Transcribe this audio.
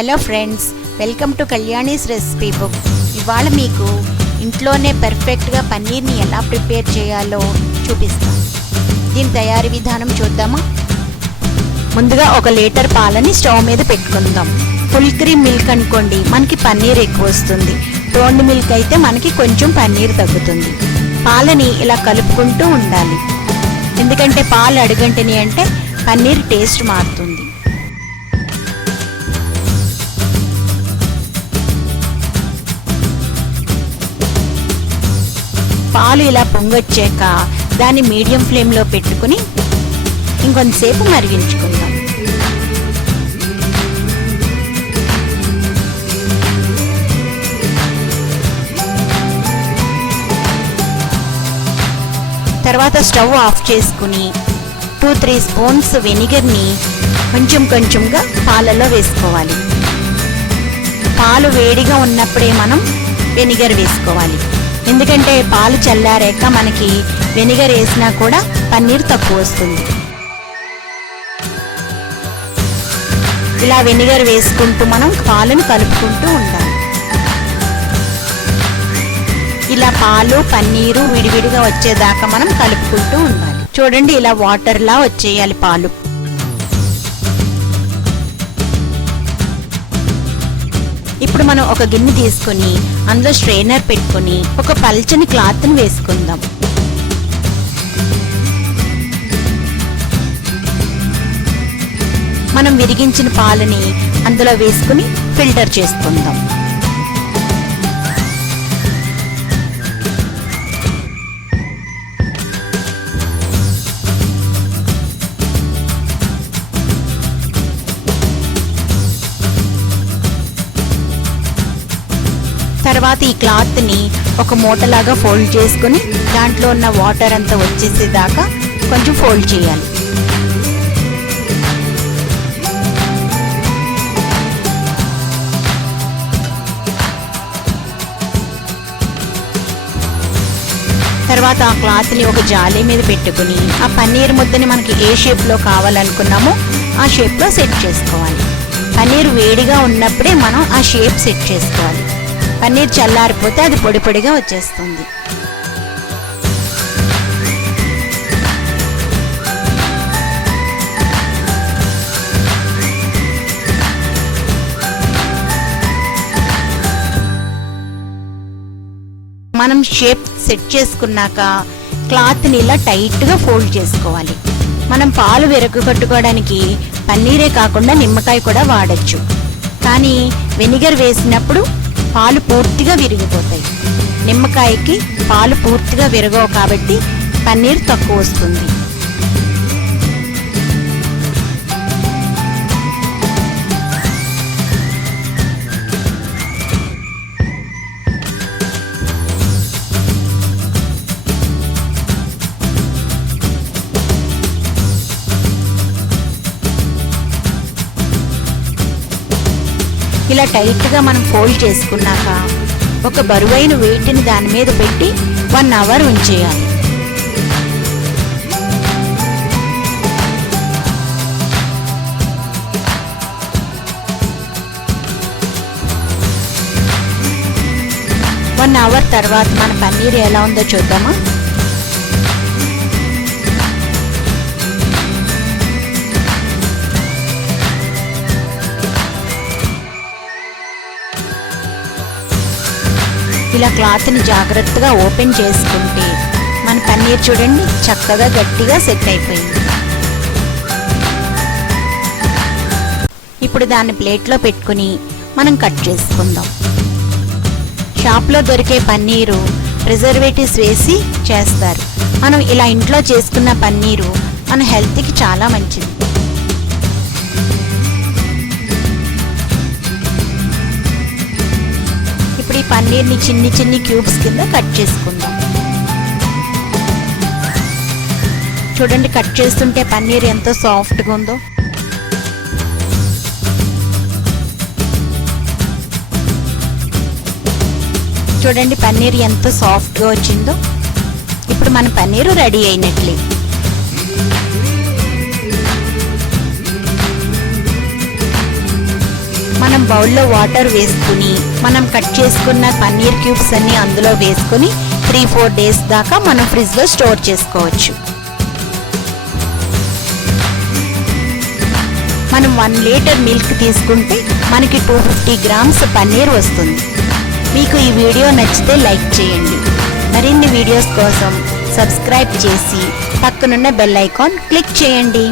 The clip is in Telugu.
Hello friends, welcome to Kalyani's recipe book. ఇవాళ మీకు ఇంట్లోనే పర్ఫెక్ట్గా పన్నీర్ని ఎలా ప్రిపేర్ చేయాలో చూపిస్తాం. దీని తయారీ విధానం చూద్దామా? ముందుగా 1 లీటర్ పాలని స్టవ్ మీద పెట్టుకుందాం. ఫుల్ క్రీమ్ మిల్క్ అనుకోండి, మనకి పన్నీర్ ఎక్కువ వస్తుంది. టోన్డ్ మిల్క్ అయితే మనకి కొంచెం పన్నీర్ తగ్గుతుంది. పాలని ఇలా కలుపుకుంటూ ఉండాలి, ఎందుకంటే పాలు అడుగంటిని అంటే పన్నీర్ టేస్ట్ మారుతుంది. పాలు ఇలా పొంగొచ్చాక దాన్ని మీడియం ఫ్లేమ్లో పెట్టుకుని ఇంకొంతసేపు మరిగించుకుందాం. తర్వాత స్టవ్ ఆఫ్ చేసుకుని 2-3 స్పూన్స్ వెనిగర్ని కొంచెంగా పాలలో వేసుకోవాలి. పాలు వేడిగా ఉన్నప్పుడే మనం వెనిగర్ వేసుకోవాలి, ఎందుకంటే పాలు చల్లారాక మనకి వెనిగర్ వేసినా కూడా పన్నీర్ తక్కువ వస్తుంది. ఇలా వెనిగర్ వేసుకుంటూ మనం పాలను కలుపుకుంటూ ఉండాలి. ఇలా పాలు పన్నీరు విడివిడిగా వచ్చేదాకా మనం కలుపుకుంటూ ఉండాలి. చూడండి, ఇలా వాటర్లా వచ్చేయాలి పాలు. ఇప్పుడు మనం ఒక గిన్నె తీసుకుని అందులో స్ట్రెయినర్ పెట్టుకుని ఒక పల్చని క్లాత్ని వేసుకుందాం. మనం విరిగించిన పాలని అందులో వేసుకుని ఫిల్టర్ చేసుకుందాం. తర్వాత ఈ క్లాత్ని ఒక మూటలాగా ఫోల్డ్ చేసుకుని దాంట్లో ఉన్న వాటర్ అంతా వచ్చేసేదాకా కొంచెం ఫోల్డ్ చేయాలి. తర్వాత ఆ క్లాత్ని ఒక జాలి మీద పెట్టుకుని ఆ పన్నీర్ ముద్దని మనకి ఏ షేప్లో కావాలనుకున్నామో ఆ షేప్లో సెట్ చేసుకోవాలి. పన్నీర్ వేడిగా ఉన్నప్పుడే మనం ఆ షేప్ సెట్ చేసుకోవాలి. పన్నీర్ చల్లారిపోతే అది పొడి పొడిగా వచ్చేస్తుంది. మనం షేప్ సెట్ చేసుకున్నాక క్లాత్ని ఇలా టైట్గా ఫోల్డ్ చేసుకోవాలి. మనం పాలు విరగొట్టుకోవడానికి పన్నీరే కాకుండా నిమ్మకాయ కూడా వాడచ్చు, కానీ వెనిగర్ వేసినప్పుడు పాలు పూర్తిగా విరిగిపోతాయి. నిమ్మకాయకి పాలు పూర్తిగా విరగవు కాబట్టి పన్నీర్ తక్కువ వస్తుంది. ఇలా టైట్గా మనం ఫోల్డ్ చేసుకున్నాక ఒక బరువైన వెయిట్ని దాని మీద పెట్టి 1 అవర్ ఉంచేయాలి. వన్ అవర్ తర్వాత మన పన్నీర్ ఎలా ఉందో చూద్దామా? ఇలా క్లాత్ని జాగ్రత్తగా ఓపెన్ చేసుకుంటే మన పన్నీర్ చూడండి చక్కగా గట్టిగా సెట్ అయిపోయింది. ఇప్పుడు దాన్ని ప్లేట్లో పెట్టుకుని మనం కట్ చేసుకుందాం. షాప్లో దొరికే పన్నీరు ప్రిజర్వేటివ్స్ వేసి చేస్తారు. మనం ఇలా ఇంట్లో చేసుకున్న పన్నీరు మన హెల్త్కి చాలా మంచిది. ఇప్పుడు ఈ పన్నీర్ని చిన్ని క్యూబ్స్ కింద కట్ చేసుకుందాం. చూడండి, కట్ చేస్తుంటే పన్నీర్ ఎంతో సాఫ్ట్గా ఉందో. చూడండి పన్నీర్ ఎంత సాఫ్ట్గా వచ్చిందో. ఇప్పుడు మన పన్నీరు రెడీ అయినట్లే. మనం మనం బౌల్లో వాటర్ వేసుకుని మనం కట్ చేసుకున్న పన్నీర్ క్యూబ్స్ అన్ని అందులో వేసుకుని 3-4 డేస్ దాకా మనం ఫ్రిడ్జ్లో స్టోర్ చేసుకోవచ్చు. మనం 1 లీటర్ మిల్క్ తీసుకుంటే మనకి 250 గ్రామ్స్ పన్నీర్ వస్తుంది. మీకు ఈ వీడియో నచ్చితే లైక్ చేయండి. మరిన్ని వీడియోస్ కోసం సబ్స్క్రైబ్ చేసి పక్కనున్న బెల్ ఐకాన్ క్లిక్ చేయండి.